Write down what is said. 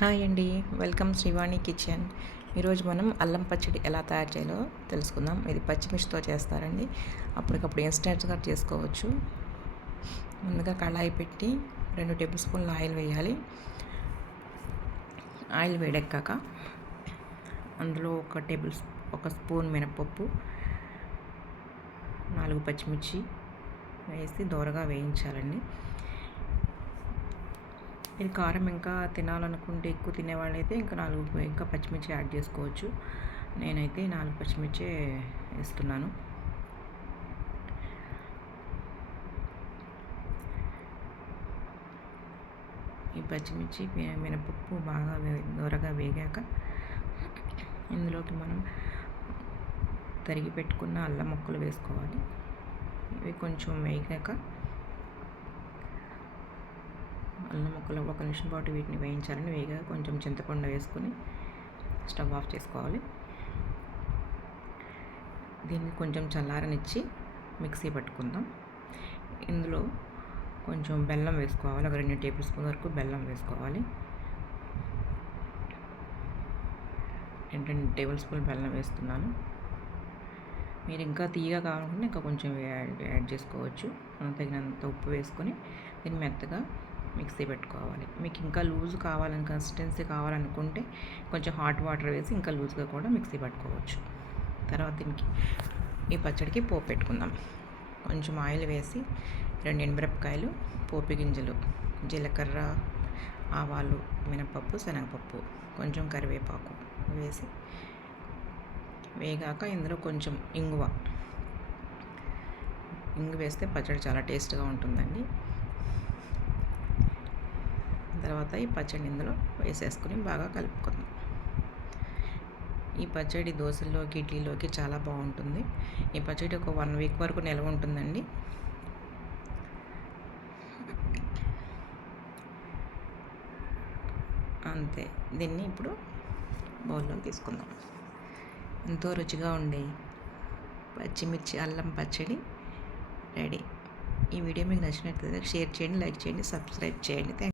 Hi అండి, welcome Srivani kitchen. ఈరోజు మనం అల్లం పచ్చడి ఎలా తయారు చేయాలో తెలుసుకుందాం. ఇది పచ్చిమిర్చితో చేస్తారండి. అప్పటికప్పుడు ఇన్స్టెంట్గా చేసుకోవచ్చు. ముందుగా కళాయి పెట్టి 2 టేబుల్ స్పూన్ల ఆయిల్ వేయాలి. ఆయిల్ వేడెక్కాక అందులో ఒక స్పూన్ మినపప్పు, 4 పచ్చిమిర్చి వేసి దోరగా వేయించాలండి. ఇది కారం ఇంకా తినాలనుకుంటే ఎక్కువ తినేవాళ్ళైతే ఇంకా పచ్చిమిర్చి యాడ్ చేసుకోవచ్చు. నేనైతే 4 పచ్చిమిర్చే వేస్తున్నాను. ఈ పచ్చిమిర్చి మినపప్పు బాగా దూరగా వేగాక ఇందులోకి మనం తరిగి పెట్టుకున్న అల్లం ముక్కలు వేసుకోవాలి. ఇవి కొంచెం వేగాక అల్లం ముక్కలు 1 నిమిషం పాటు వీటిని వేయించాలని వేగాక కొంచెం చింతపండు వేసుకొని స్టవ్ ఆఫ్ చేసుకోవాలి. దీన్ని కొంచెం చల్లారనిచ్చి మిక్సీ పట్టుకుందాం. ఇందులో కొంచెం బెల్లం వేసుకోవాలి. ఒక 2 టేబుల్ స్పూన్ వరకు బెల్లం వేసుకోవాలి. 2 టేబుల్ స్పూన్ బెల్లం వేస్తున్నాను. మీరు ఇంకా తీయగా కావాలనుకుంటే ఇంకా కొంచెం యాడ్ చేసుకోవచ్చు. తగినంత ఉప్పు వేసుకొని దీన్ని మెత్తగా మిక్సీ పెట్టుకోవాలి. మీకు ఇంకా లూజ్ కన్సిస్టెన్సీ కావాలనుకుంటే కొంచెం హాట్ వాటర్ వేసి ఇంకా లూజ్గా కూడా మిక్సీ పట్టుకోవచ్చు. తర్వాత దీనికి ఈ పచ్చడికి పోపు పెట్టుకుందాం. కొంచెం ఆయిల్ వేసి 2 ఎండుమిరపకాయలు, పోపు గింజలు, జీలకర్ర, ఆవాలు, మినపప్పు, శనగపప్పు, కొంచెం కరివేపాకు వేసి వేగాక ఇందులో కొంచెం ఇంగువ వేస్తే పచ్చడి చాలా టేస్ట్గా ఉంటుందండి. తర్వాత ఈ పచ్చడి ఇందులో వేసేసుకుని బాగా కలుపుకుందాం. ఈ పచ్చడి దోశల్లోకి, ఇడ్లీలోకి చాలా బాగుంటుంది. ఈ పచ్చడి ఒక 1 వీక్ వరకు నిల్వ ఉంటుందండి. అంతే. దీన్ని ఇప్పుడు బౌల్లోకి తీసుకుందాం. ఎంతో రుచిగా ఉండే పచ్చిమిర్చి అల్లం పచ్చడి రెడీ. ఈ వీడియో మీకు నచ్చినట్లయితే షేర్ చేయండి, లైక్ చేయండి, సబ్స్క్రైబ్ చేయండి.